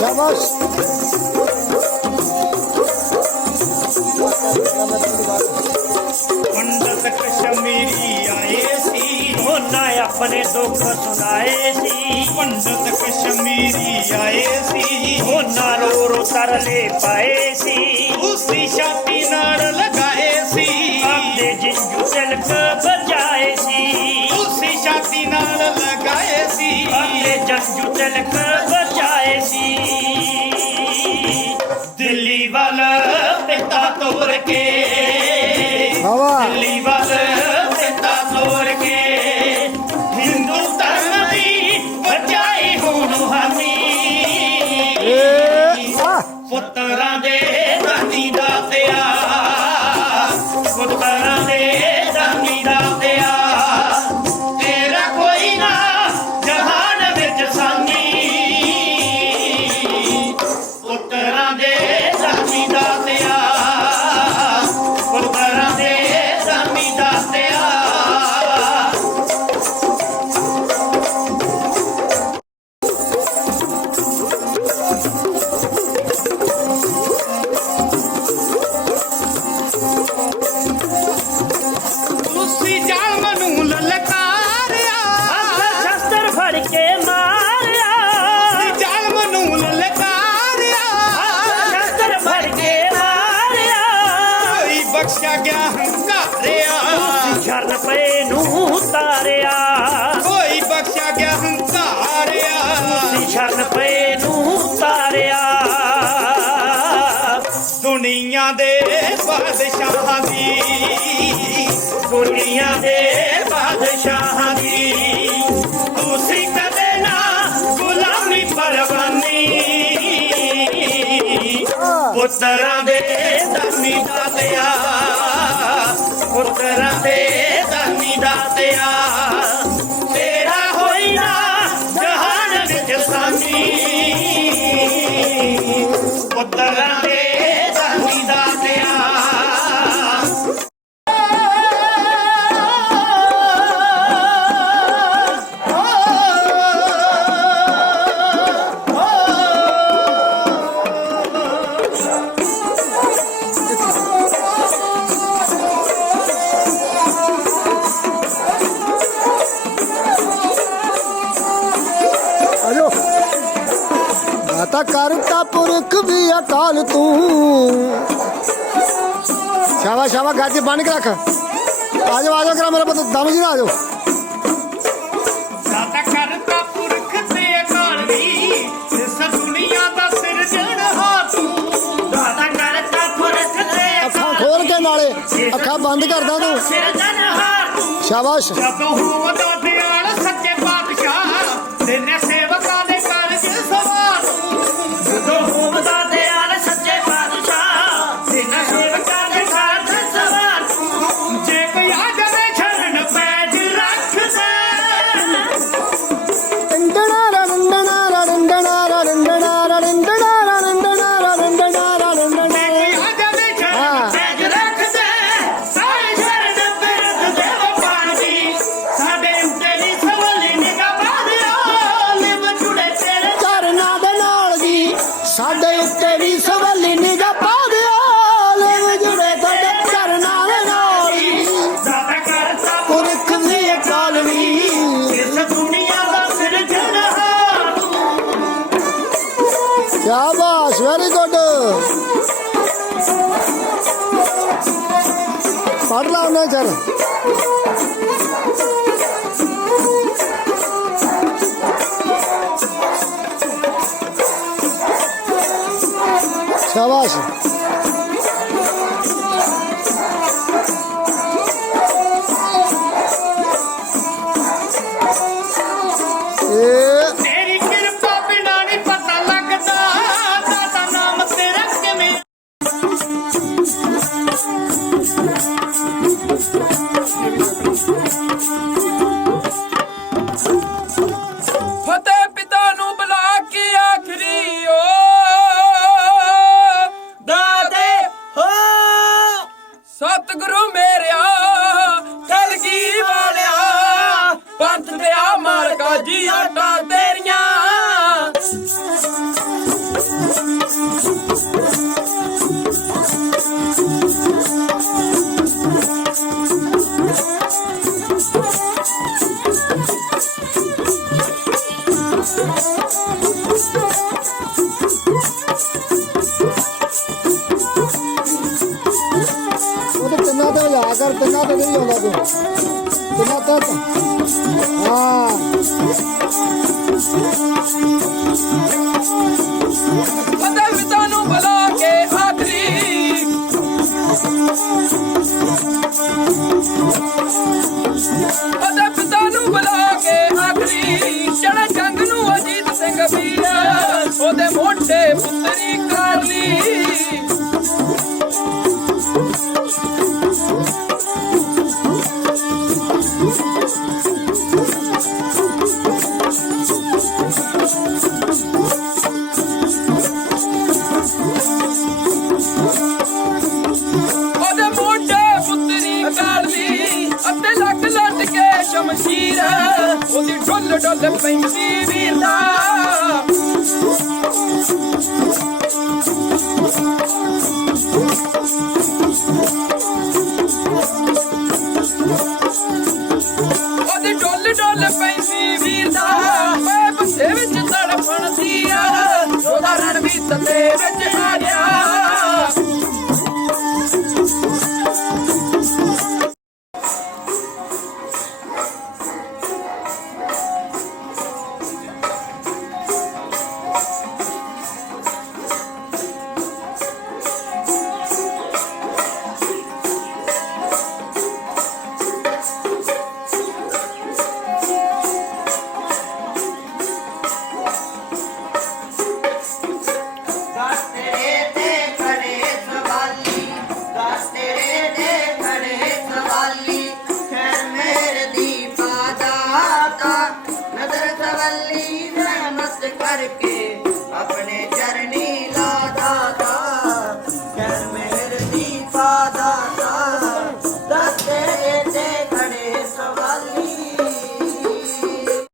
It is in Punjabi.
ਸ਼ਾਬਾਸ਼। ਪੰਡਤ ਕਸ਼ਮੀਰੀ ਆਏ ਸੀ ਉਹਨਾਂ ਆਪਣੇ ਦੁੱਖ ਸੁਣਾਏ ਸੀ। ਪੰਡਤ ਕਸ਼ਮੀਰੀ ਆਏ ਸੀ ਉਹਨਾਂ ਰੋ ਰੋ ਤਰਲੇ ਪਾਏ ਸੀ। ਉਸੀ ਛਾਤੀ ਨਾਲ ਲਗਾਏ ਸੀ। ਆਪਦੇ ਜਿੰਜੂ ਤਿਲਕ ਬਜਾਏ ਸੀ। ਉਸੀ ਛਾਤੀ ਨਾਲ ਲਗਾਏ ਸੀ। ਆਪਦੇ ਜੰਜੂ ਤਿਲਕ ਬਜਾਏ ਸੀ। ਦਿੱਲੀ ਵੱਲ ਪਿਤਾ ਤੋਰ ਕੇ। ਦਿੱਲੀ ਵੱਲ ਪਿਤਾ ਤੋਰ ਕੇ। ਹਿੰਦੂ ਧਰਮ ਦੀ ਬਚਾਈ ਹੁਣ ਹਾਮੀ। ਪੁੱਤਰਾਂ ਦੇ ਗਿਆ ਹੰਕਾਰਿਆ ਸ਼ਰਨ ਪਏ ਨੂੰ ਤਾਰਿਆ। ਕੋਈ ਬਖਸ਼ਿਆ ਗਿਆ ਹੰਕਾਰਿਆ ਸ਼ਰਨ ਪਏ ਨੂੰ ਤਾਰਿਆ। ਦੁਨੀਆ ਦੇ ਬਾਦਸ਼ਾਹਾਂ ਦੀ। ਦੁਨੀਆ ਦੇ ਬਾਦਸ਼ਾਹਾਂ ਦੀ। ਤੁਸੀਂ ਕਦੇ ਨਾ ਗੁਲਾਮੀ ਪਰਵਾਨੀ। ਪੁੱਤਰਾਂ ਦੇ ਦਾਤਿਆ ਪੁੱਤਰਾਂ ਦਾਤਾ ਕਰਤਾ ਪੁਰਖ ਵੀ ਅਕਾਲ ਤੂੰ। ਸ਼ਾਬਾ ਸ਼ਾਬਾ ਗਾਜੀ ਬੰਨ ਕੇ ਰੱਖ। ਆਜੋ ਆਜੋ ਕਰਾ ਮੇਰਾ ਪੁੱਤ ਦਮ ਜੀ ਨਾ ਆਜੋ ਦਾਤਾ ਕਰਤਾ ਪੁਰਖ ਤੇ ਅਕਾਲ ਦੀ ਇਸ ਦੁਨੀਆ ਦਾ ਸਿਰਜਣਹਾਰ ਤੂੰ ਦਾਤਾ ਕਰਤਾ ਪੁਰਖ ਤੇ ਅੱਖਾਂ ਖੋਲ ਕੇ ਨਾਲੇ ਅੱਖਾਂ ਬੰਦ ਕਰਦਾ ਤੂੰ। ਸਿਰਜਣਹਾਰ ਤੂੰ ਸ਼ਾਬਾਸ਼। ਜਦੋਂ ਹੋਵਦਾ ਦਿਆਲ ਸੱਚੇ ਪਾਤਸ਼ਾਹ ਤੇਨੇ Ne canım? Savaş. આગળ તેના તો નહીં લાગો તેના તો હા don't let me be me love. The